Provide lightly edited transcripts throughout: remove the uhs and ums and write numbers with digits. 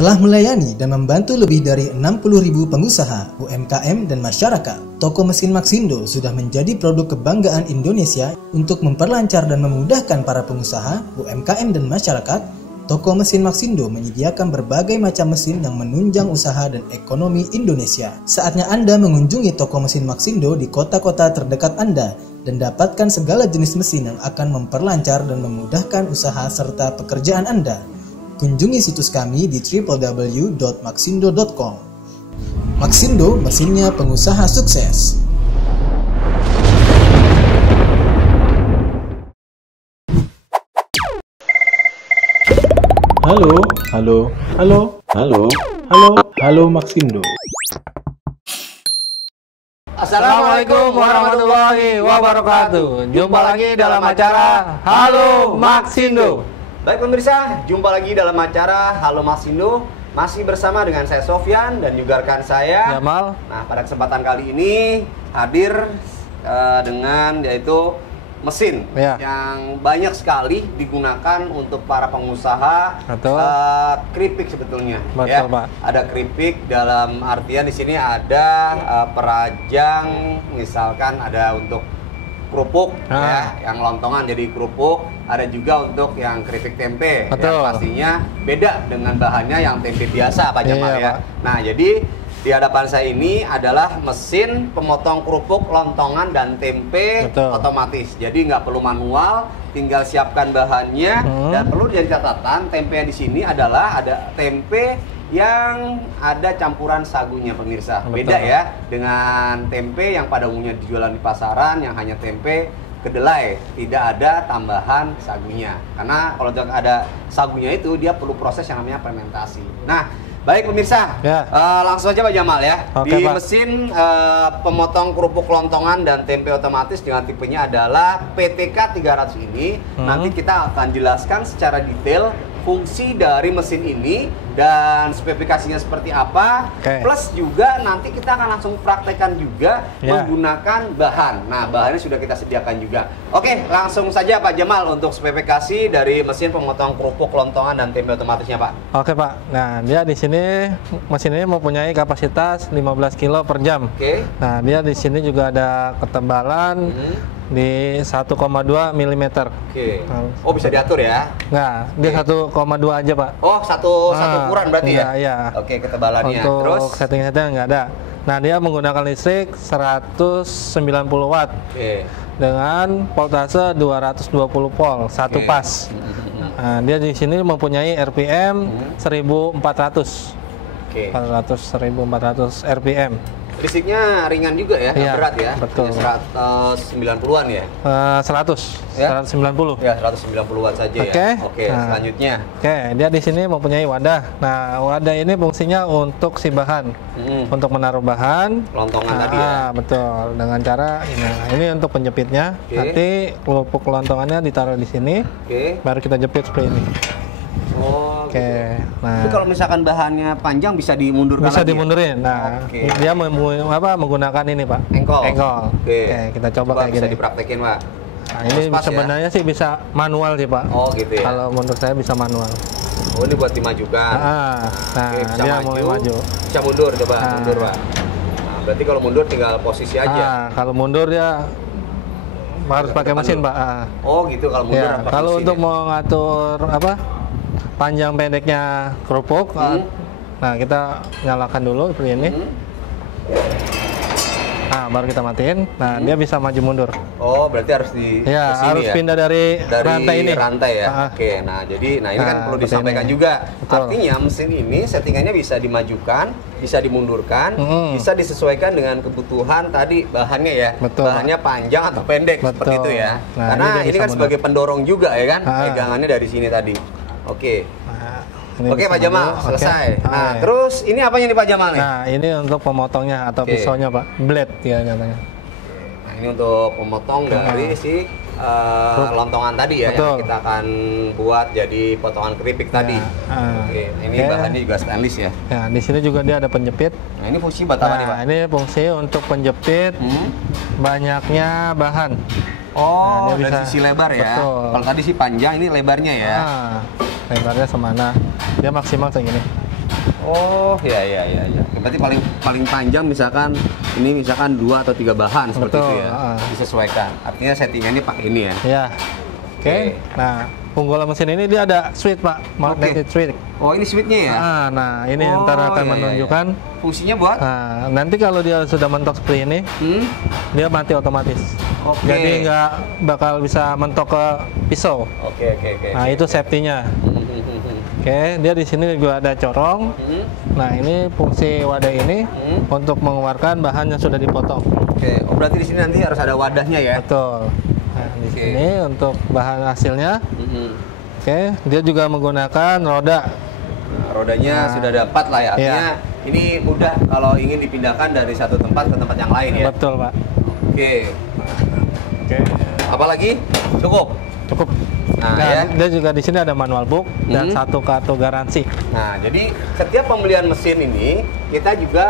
Telah melayani dan membantu lebih dari 60.000 pengusaha, UMKM, dan masyarakat, toko mesin Maxindo sudah menjadi produk kebanggaan Indonesia. Untuk memperlancar dan memudahkan para pengusaha, UMKM, dan masyarakat, toko mesin Maxindo menyediakan berbagai macam mesin yang menunjang usaha dan ekonomi Indonesia. Saatnya Anda mengunjungi toko mesin Maxindo di kota-kota terdekat Anda dan dapatkan segala jenis mesin yang akan memperlancar dan memudahkan usaha serta pekerjaan Anda. Kunjungi situs kami di www.maxindo.com. Maxindo, mesinnya pengusaha sukses. Halo Maxindo. Assalamualaikum warahmatullahi wabarakatuh. Jumpa lagi dalam acara Halo Maxindo. Baik pemirsa, jumpa lagi dalam acara Halo Maxindo. Masih bersama dengan saya Sofyan dan juga rekan saya Jamal. Nah, pada kesempatan kali ini hadir dengan yaitu mesin yang banyak sekali digunakan untuk para pengusaha. Betul. Keripik sebetulnya. Betul, Pak. Ada keripik dalam artian di sini ada perajang, misalkan ada untuk kerupuk yang lontongan jadi kerupuk, ada juga untuk yang keripik tempe. Betul. Yang pastinya beda dengan bahannya yang tempe biasa Pak Jamal ya. Pak. Nah, jadi di hadapan saya ini adalah mesin pemotong kerupuk, lontongan, dan tempe otomatis. Jadi nggak perlu manual, tinggal siapkan bahannya. Dan perlu jadi catatan, tempe di sini adalah ada tempe yang ada campuran sagunya pemirsa. Beda ya dengan tempe yang pada umumnya dijualan di pasaran yang hanya tempe kedelai, tidak ada tambahan sagunya. Karena kalau ada sagunya itu dia perlu proses yang namanya fermentasi. Nah, baik pemirsa, langsung aja Pak Jamal ya. Di Pak. Mesin pemotong kerupuk lontongan dan tempe otomatis dengan tipenya adalah PTK 300 ini, nanti kita akan jelaskan secara detail fungsi dari mesin ini dan spesifikasinya seperti apa. Plus juga nanti kita akan langsung praktekkan juga menggunakan bahan. Nah, bahannya sudah kita sediakan juga. Oke, langsung saja Pak Jamal untuk spesifikasi dari mesin pemotong kerupuk lontongan dan tempe otomatisnya Pak. Oke Pak. Nah, dia di sini mesin ini mempunyai kapasitas 15 kilo per jam. Nah, dia di sini juga ada ketebalan di 1,2 mm. Oh, bisa diatur ya? Nggak, dia 1,2 aja Pak. Oh, satu ukuran berarti ya? Iya. Oke, ketebalannya. Untuk terus setting-setting nggak ada. Nah, dia menggunakan listrik 190 watt dengan voltase 220 volt, satu pas. Nah, dia di sini mempunyai RPM 1400. 1400 RPM. Listriknya ringan juga ya, berat ya. Betul. 190-an ya? 100. Ya? 190. Ya, 190 watt saja ya. Oke, nah, selanjutnya. Dia di sini mempunyai wadah. Nah, wadah ini fungsinya untuk si bahan. Untuk menaruh bahan. Lontongan tadi ya? Betul. Dengan cara ini untuk penjepitnya. Nanti kerupuk lontongannya ditaruh di sini. Baru kita jepit seperti ini. Nah, tapi kalau misalkan bahannya panjang bisa dimundurkan bisa lagi dimundurin. Nah, dia menggunakan ini Pak, engkol. Kita coba kayak bisa gini. dipraktekin Pak. Nah, ini sebenarnya sih bisa manual sih Pak. Gitu ya. Kalau menurut saya bisa manual. Oh, ini buat dimajukan. Bisa dia mulai maju. Bisa mundur, coba mundur Pak. Nah, berarti kalau mundur tinggal posisi aja. Kalau mundur dia harus pakai mesin Pak. Gitu kalau mundur. Kalau untuk mengatur panjang pendeknya kerupuk, nah kita nyalakan dulu seperti ini. Nah, baru kita matiin. Nah, dia bisa maju mundur. Oh, berarti harus di sini harus pindah dari rantai ini. Rantai ya. Nah, jadi ini kan perlu disampaikan juga. Artinya mesin ini settingannya bisa dimajukan, bisa dimundurkan, bisa disesuaikan dengan kebutuhan tadi bahannya ya. Bahannya panjang atau pendek seperti itu ya. Nah, karena ini kan sebagai pendorong juga ya kan, pegangannya dari sini tadi. Oke Pak Jamal, selesai. Nah, terus ini apanya nih Pak Jamal nih? Nah, ini untuk pemotongnya atau pisaunya Pak, blade ya katanya. Nah, ini untuk pemotong dari si lontongan tadi ya, yang kita akan buat jadi potongan keripik tadi. Ini bahannya juga stainless ya. Nah, di sini juga dia ada penjepit. Nah, ini fungsi buat apa nih Pak? Ini fungsi untuk penjepit banyaknya bahan. Dari sisi lebar ya. Kalau tadi sih panjang, ini lebarnya ya. Lebarnya semana, dia maksimal segini. Oh, ya. Berarti paling panjang misalkan ini misalkan 2 atau 3 bahan seperti itu ya. Disesuaikan. Artinya settingannya pakai ini ya. Iya. Oke. Nah, unggulan mesin ini dia ada switch, Pak. Magnetic switch. Oh, ini switchnya ya? Nah, ini ntar akan menunjukkan fungsinya buat. Nah, nanti kalau dia sudah mentok seperti ini, dia mati otomatis. Jadi nggak bakal bisa mentok ke pisau. Oke. Nah, itu safety-nya. Oke, dia di sini juga ada corong. Nah, ini fungsi wadah ini untuk mengeluarkan bahan yang sudah dipotong. Oke, oh berarti di sini nanti harus ada wadahnya ya? Betul. Nah, di sini untuk bahan hasilnya. Oke, dia juga menggunakan roda. Nah, rodanya sudah dapat lah ya. Artinya ini mudah kalau ingin dipindahkan dari satu tempat ke tempat yang lain ya. Betul, Pak. Oke. Apalagi? Cukup. Nah, dia juga di sini ada manual book dan 1 kartu garansi. Nah, jadi setiap pembelian mesin ini kita juga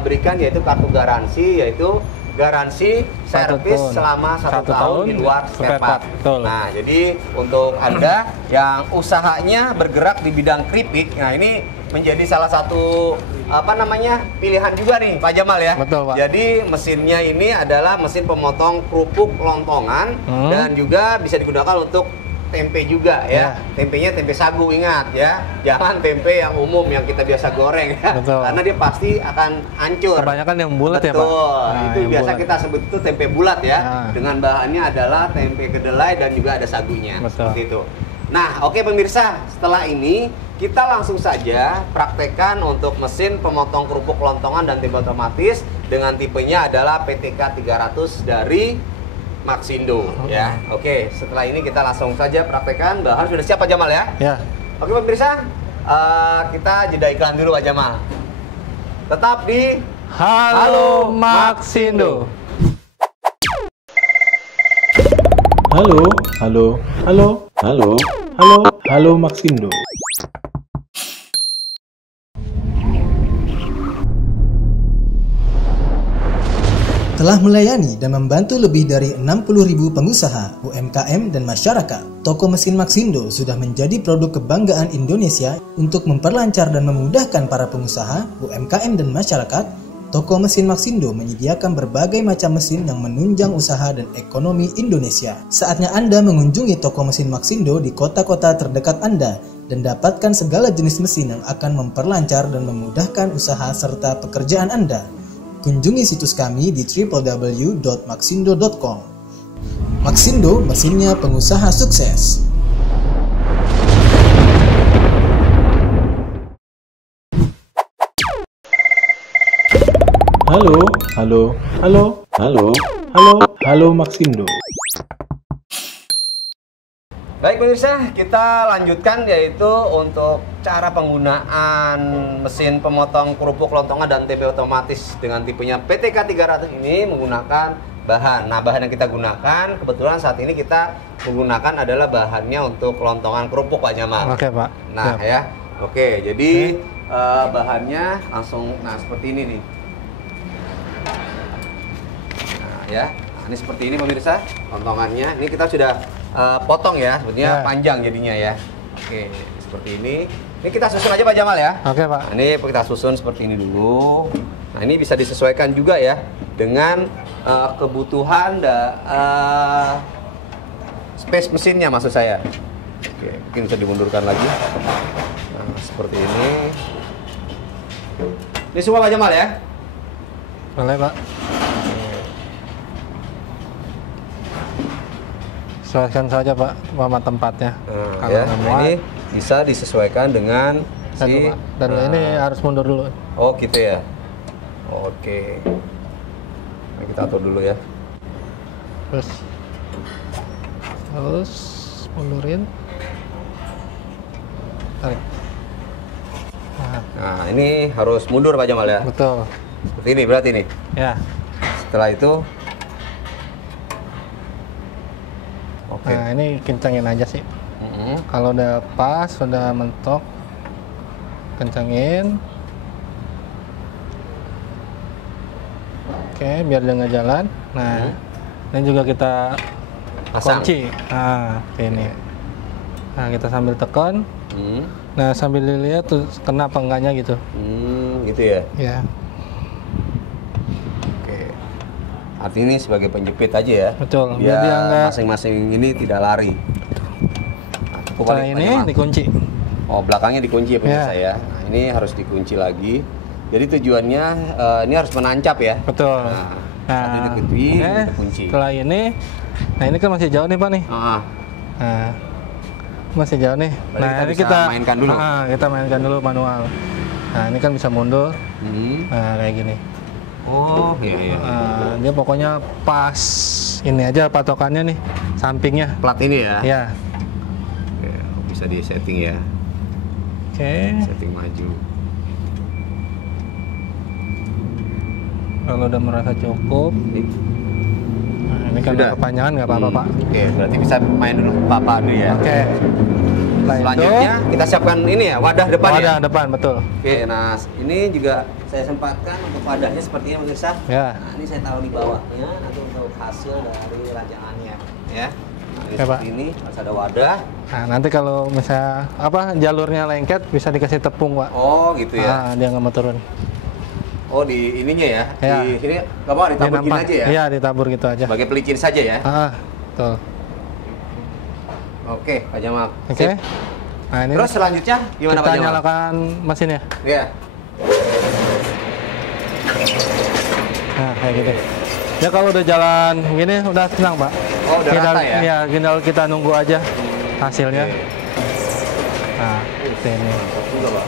berikan yaitu kartu garansi, yaitu garansi servis selama 1 tahun di luar spare part. Nah, jadi untuk Anda yang usahanya bergerak di bidang keripik, nah ini menjadi salah satu pilihan juga nih Pak Jamal ya. Betul, Pak. Jadi mesinnya ini adalah mesin pemotong kerupuk lontongan dan juga bisa digunakan untuk tempe juga ya. Tempenya tempe sagu, ingat ya. Jangan tempe yang umum yang kita biasa goreng ya. Betul. Karena dia pasti akan hancur. Kebanyakan yang bulat ya, Pak. Betul. Nah, itu biasa bulat. kita sebut itu tempe bulat ya. Dengan bahannya adalah tempe kedelai dan juga ada sagunya. Betul. Seperti itu. Nah, oke pemirsa, setelah ini kita langsung saja praktekkan untuk mesin pemotong kerupuk lontongan dan tempe otomatis dengan tipenya adalah PTK 300 dari Maxindo ya. Oke, setelah ini kita langsung saja praktekkan. Bahan sudah siap Pak Jamal ya? Ya. Oke pemirsa, kita jeda iklan dulu Pak Jamal. Tetap di Halo Maxindo. Halo Maxindo. Telah melayani dan membantu lebih dari 60.000 pengusaha, UMKM, dan masyarakat. Toko mesin Maxindo sudah menjadi produk kebanggaan Indonesia untuk memperlancar dan memudahkan para pengusaha, UMKM, dan masyarakat. Toko mesin Maxindo menyediakan berbagai macam mesin yang menunjang usaha dan ekonomi Indonesia. Saatnya Anda mengunjungi toko mesin Maxindo di kota-kota terdekat Anda dan dapatkan segala jenis mesin yang akan memperlancar dan memudahkan usaha serta pekerjaan Anda. Kunjungi situs kami di www.maxindo.com. Maxindo, mesinnya pengusaha sukses. Halo Maxindo. Baik pemirsa, kita lanjutkan yaitu untuk cara penggunaan mesin pemotong kerupuk lontongan dan tempe otomatis dengan tipenya PTK 300 ini menggunakan bahan. Nah, bahan yang kita gunakan kebetulan saat ini kita menggunakan adalah bahannya untuk lontongan kerupuk Pak Jamal. Oke, Pak. Nah, ya. Oke, jadi bahannya langsung seperti ini nih. Nah, ya. Ini seperti ini pemirsa, lontongannya. Ini kita sudah potong ya, sebetulnya panjang jadinya ya. Oke, seperti ini. Ini kita susun aja Pak Jamal ya. Oke, Pak. Nah, ini kita susun seperti ini dulu. Nah, ini bisa disesuaikan juga ya dengan kebutuhan space mesinnya maksud saya. Oke, mungkin bisa dimundurkan lagi. Nah, seperti ini. Ini semua Pak Jamal ya. Boleh, Pak. Sesuaikan saja Pak sama tempatnya. Kalau ini bisa disesuaikan dengan dan ini harus mundur dulu. Oh gitu ya. Oke. Nah, kita atur dulu ya. Terus mundurin. Tarik. Nah ini harus mundur Pak Jamal ya. Betul. Seperti ini berarti nih. Ya. Setelah itu. Nah ini kencangin aja sih. Kalau udah pas, udah mentok, kencangin. Oke, biar dia nggak jalan. Nah, ini juga kita pasang. kunci. Nah, kayak ini. Nah, kita sambil tekan. Nah, sambil dilihat tuh kena apa enggaknya gitu. Gitu ya. Ya. Oke. Artinya ini sebagai penjepit aja ya. Betul. Biar Jadi enggak masing-masing ini tidak lari. setelah ini dikunci. Oh, belakangnya dikunci ya pemirsa Ya. ya. Nah, ini harus dikunci lagi. Jadi tujuannya ini harus menancap ya. Betul. Satu dikunci, dikunci. Setelah ini, nah ini kan masih jauh nih Pak nih. Ah. Nah, masih jauh nih. Berarti Nah, kita ini bisa mainkan dulu. Kita mainkan dulu manual. Nah, ini kan bisa mundur. Nah, kayak gini. Oh, iya. Dia pokoknya pas ini aja patokannya nih, sampingnya. Plat ini ya. Ya. Oke, bisa di setting ya. Oke. Setting maju. Kalau udah merasa cukup. Nah, ini kan Sudah. kepanjangan nggak apa-apa Pak. Oke, berarti bisa main dulu Papa dulu ya. Oke. Selanjutnya kita siapkan ini ya, wadah depan ya. Wadah depan, betul. Oke, nah ini juga saya sempatkan untuk wadahnya seperti ini pemirsa. Ya. Nah, ini saya taruh di bawahnya nanti untuk hasil dari rancangannya ya. Nah, ini Oke, Pak. seperti ini harus ada wadah. Nah, nanti kalau misalnya jalurnya lengket bisa dikasih tepung, Pak. Oh, gitu ya. Dia nggak mau turun. Oh, di ininya ya. Ya. Di sini nggak mau ditabur gini aja ya. Iya, ditabur gitu aja. Sebagai pelicin saja ya. Betul. Oke, Pak Jamal. Oke. Sip. Nah, ini Terus selanjutnya gimana Pak kita Jamal? nyalakan mesinnya. Ya. Nah, kayak gitu. Ya kalau udah jalan gini udah tenang, Pak. Oh, udah rata ya? Iya, tinggal kita nunggu aja hasilnya. Oke. Nah, seperti ini. Juga, Pak.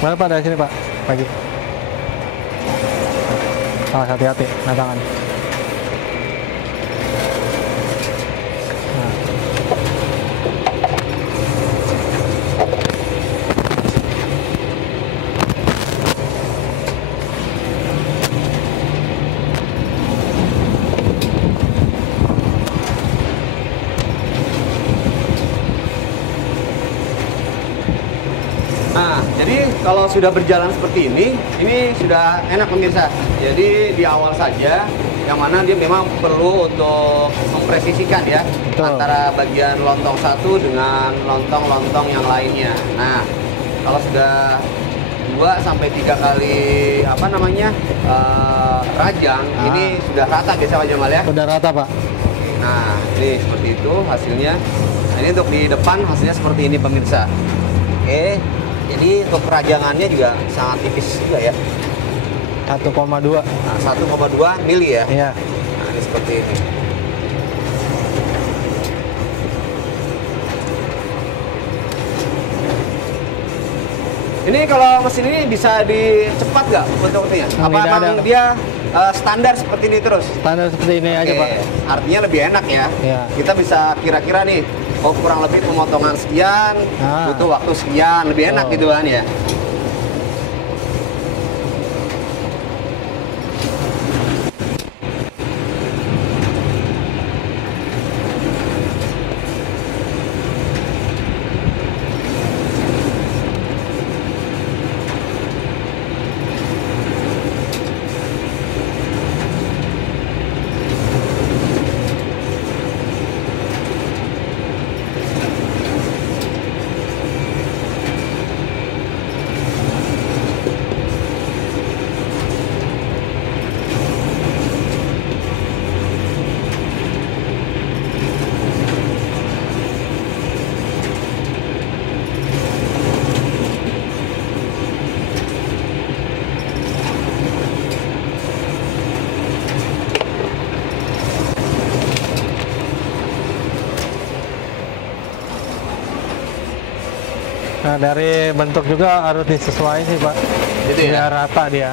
Mana Pak dari sini Pak? Pagi. Hati-hati, tangan. Nah. Nah, jadi kalau sudah berjalan seperti ini sudah enak pemirsa. Jadi di awal saja, yang mana dia memang perlu untuk mempresisikan ya. Betul. Antara bagian lontong satu dengan lontong-lontong yang lainnya. Nah, kalau sudah 2 sampai 3 kali rajang, ini sudah rata biasa Pak Jamal ya. Udah rata Pak. Nah, ini seperti itu hasilnya. Nah, ini untuk di depan hasilnya seperti ini pemirsa. Oke, jadi untuk kerajangannya juga sangat tipis juga ya. 1,2. Nah, 1,2 mili ya. Iya. Nah, ini seperti ini. Ini kalau mesin ini bisa dicepat nggak untuk ininya? Apa Tidak emang ada. dia standar seperti ini terus? Standar seperti ini aja Oke, Pak. artinya lebih enak ya. Iya. Kita bisa kira-kira nih, oh kurang lebih pemotongan sekian, butuh waktu sekian, lebih enak gitu kan ya. Nah, dari bentuk juga harus disesuaikan sih Pak. Gitu ya? Biar rata dia.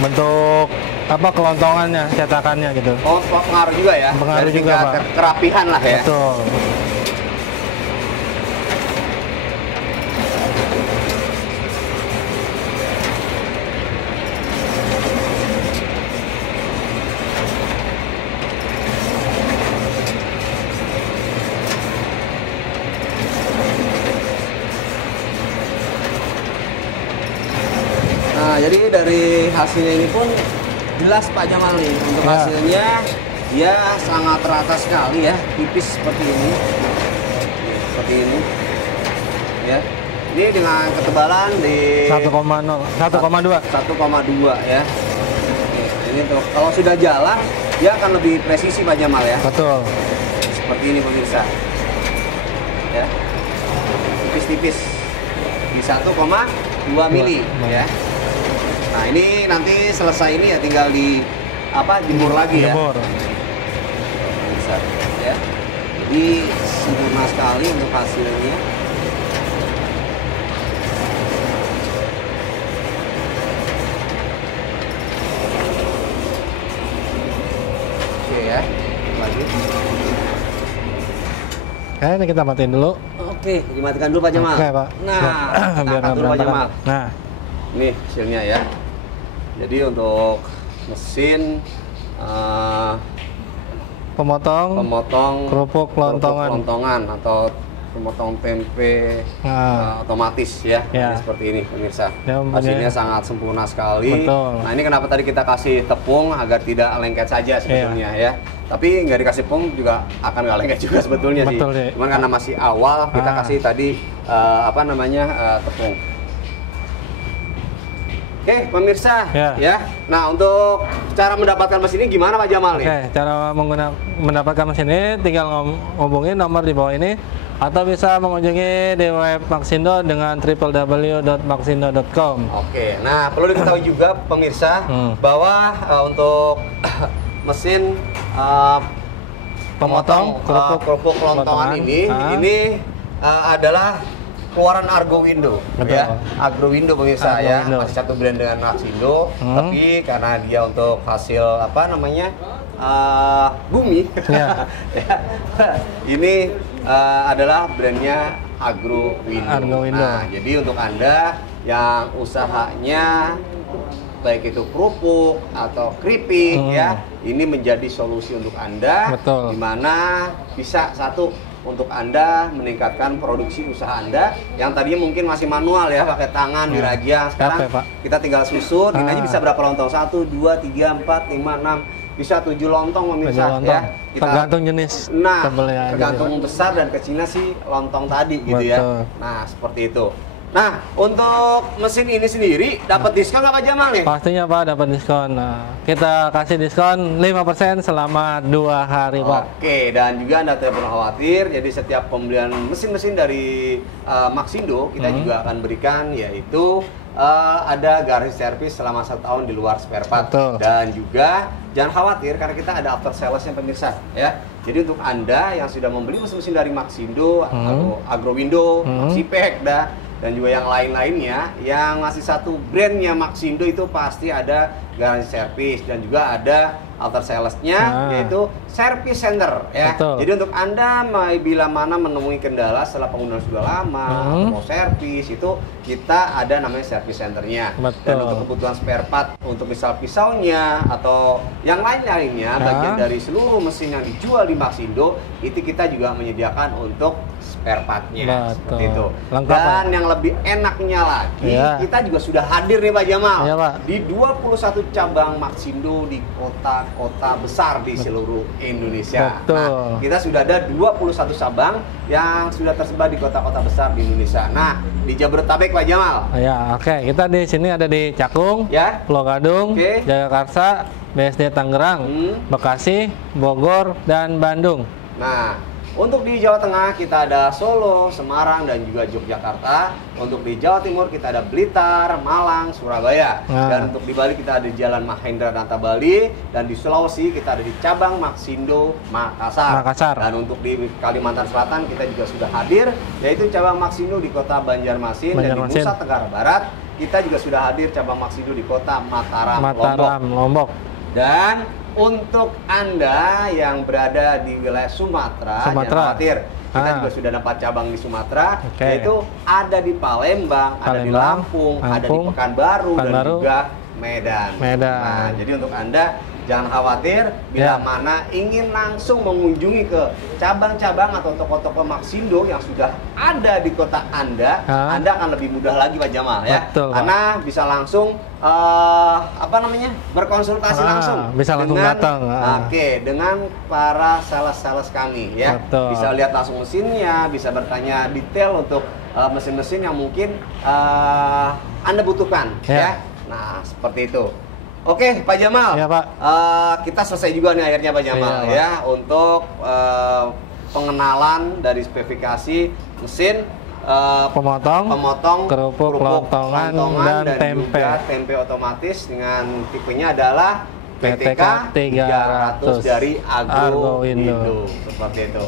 Bentuk kelontongannya, cetakannya gitu. Oh, pengaruh juga ya. Pengaruh Dari juga, tingkat Pak. kerapihan lah ya. Betul. jadi dari hasilnya ini pun jelas Pak Jamal nih. Untuk hasilnya dia sangat rata sekali ya, tipis seperti ini. Seperti ini. Ya. Ini dengan ketebalan di 1,0, 1,2 ya. Ini tuh kalau sudah jalan dia akan lebih presisi Pak Jamal ya. Betul. Seperti ini pemirsa. Ya. Tipis-tipis di 1,2 mili ya. Nah, ini nanti selesai ini ya tinggal di jemur lagi ya. Bisa ya. Jadi sempurna sekali untuk hasilnya. Oke ya. Lagi. Oke, ini kita matiin dulu. Oke, dimatikan dulu Pak Jamal. Oke, Pak. Nah, biar angkat dulu Pak Jamal. Nah, ini hasilnya ya. Jadi untuk mesin pemotong kerupuk lontongan atau pemotong tempe otomatis ya. Ini seperti ini pemirsa. Hasilnya sangat sempurna sekali. Betul. Nah, ini kenapa tadi kita kasih tepung agar tidak lengket saja sebetulnya ya. Tapi nggak dikasih tepung juga akan nggak lengket juga sebetulnya sih. Cuman karena masih awal kita kasih tadi tepung. Oke, pemirsa ya. Nah, untuk cara mendapatkan mesin ini gimana Pak Jamal nih? Oke, cara mendapatkan mesin ini tinggal ngubungin nomor di bawah ini atau bisa mengunjungi di web Maxindo dengan www.maxindo.com. Oke, nah perlu diketahui juga pemirsa bahwa untuk mesin pemotong kerupuk lontongan ini adalah keluaran Argowindo ya. Argowindo pemirsa ya. Masih satu brand dengan Maxindo, tapi karena dia untuk hasil bumi ya. Ini adalah brandnya Argowindo. Nah, jadi untuk Anda yang usahanya baik itu kerupuk atau keripik ya, ini menjadi solusi untuk Anda. Betul. Dimana bisa untuk Anda meningkatkan produksi usaha Anda yang tadinya mungkin masih manual ya, pakai tangan dirajang. Sekarang kita tinggal susut, ini aja bisa berapa lontong? 1, 2, 3, 4, 5, 6, bisa 7 lontong pemirsa ya. Tergantung jenis. Nah, tergantung besar dan kecilnya sih lontong tadi gitu ya. Nah, seperti itu. Nah, untuk mesin ini sendiri dapat diskon nggak Pak Jamal nih? Pastinya Pak, dapat diskon. Nah, kita kasih diskon 5% selama 2 hari Pak. Oke, dan juga Anda tidak perlu khawatir. Jadi setiap pembelian mesin-mesin dari Maxindo kita juga akan berikan yaitu ada garansi servis selama 1 tahun di luar spare part. Dan juga jangan khawatir karena kita ada after sales-nya pemirsa ya. Jadi untuk Anda yang sudah membeli mesin-mesin dari Maxindo atau Argowindo, Maxipek dan juga yang lain-lainnya yang masih satu brandnya Maxindo itu pasti ada garansi servis dan juga ada after sales-nya yaitu service center ya. Jadi untuk Anda bila mana menemui kendala setelah penggunaan sudah lama mau servis itu kita ada namanya service centernya. Dan untuk kebutuhan spare part untuk misal pisaunya atau yang lain-lainnya bagian dari seluruh mesin yang dijual di Maxindo itu kita juga menyediakan untuk spare part-nya seperti itu. Dan yang lebih enaknya lagi kita juga sudah hadir nih Pak Jamal di 21 cabang Maxindo di kota-kota besar di seluruh Indonesia. Nah, kita sudah ada 21 cabang yang sudah tersebar di kota-kota besar di Indonesia. Nah, di Jabodetabek Pak Jamal. Ya, oke. Kita di sini ada di Cakung, Pulau Gadung, Jagakarsa, BSD Tangerang, Bekasi, Bogor, dan Bandung. Nah, untuk di Jawa Tengah kita ada Solo, Semarang, dan juga Yogyakarta. Untuk di Jawa Timur kita ada Blitar, Malang, Surabaya. Dan untuk di Bali kita ada di Jalan Mahendranata Bali. Dan di Sulawesi kita ada di cabang Maxindo Makassar. Dan untuk di Kalimantan Selatan kita juga sudah hadir, yaitu cabang Maxindo di kota Banjarmasin. Dan di Nusa Tenggara Barat kita juga sudah hadir cabang Maxindo di kota Mataram, Lombok. Dan untuk Anda yang berada di wilayah Sumatera, jangan khawatir, kita juga sudah dapat cabang di Sumatera, yaitu ada di Palembang, ada di Lampung, ada di Pekanbaru, dan juga Medan. Nah, jadi untuk Anda Jangan khawatir, bila mana ingin langsung mengunjungi ke cabang-cabang atau toko-toko Maxindo yang sudah ada di kota Anda, Anda akan lebih mudah lagi Pak Jamal ya. Betul, karena bisa langsung berkonsultasi langsung bisa langsung datang. Dengan para sales-sales kami ya. Betul. Bisa lihat langsung mesinnya, bisa bertanya detail untuk mesin-mesin yang mungkin Anda butuhkan ya. Nah, seperti itu. Oke, Pak Jamal. Ya, Pak. Kita selesai juga nih akhirnya Pak Jamal ya untuk pengenalan dari spesifikasi mesin pemotong kerupuk, lontongan dan tempe. Juga tempe otomatis dengan tipenya adalah PTK 300 dari Argo Indo. Seperti itu.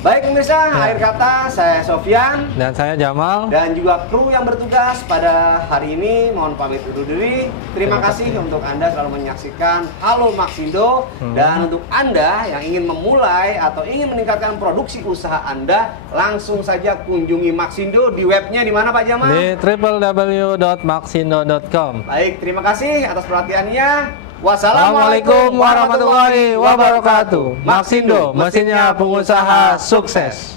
Baik pemirsa, akhir kata saya Sofyan dan saya Jamal dan juga kru yang bertugas pada hari ini mohon pamit undur diri. Terima kasih untuk Anda selalu menyaksikan Halo Maxindo dan untuk Anda yang ingin memulai atau ingin meningkatkan produksi usaha Anda, langsung saja kunjungi Maxindo di webnya di mana Pak Jamal? Di www.maxindo.com. Baik, terima kasih atas perhatiannya. Wassalamualaikum warahmatullahi wabarakatuh. Maxindo, mesinnya pengusaha sukses.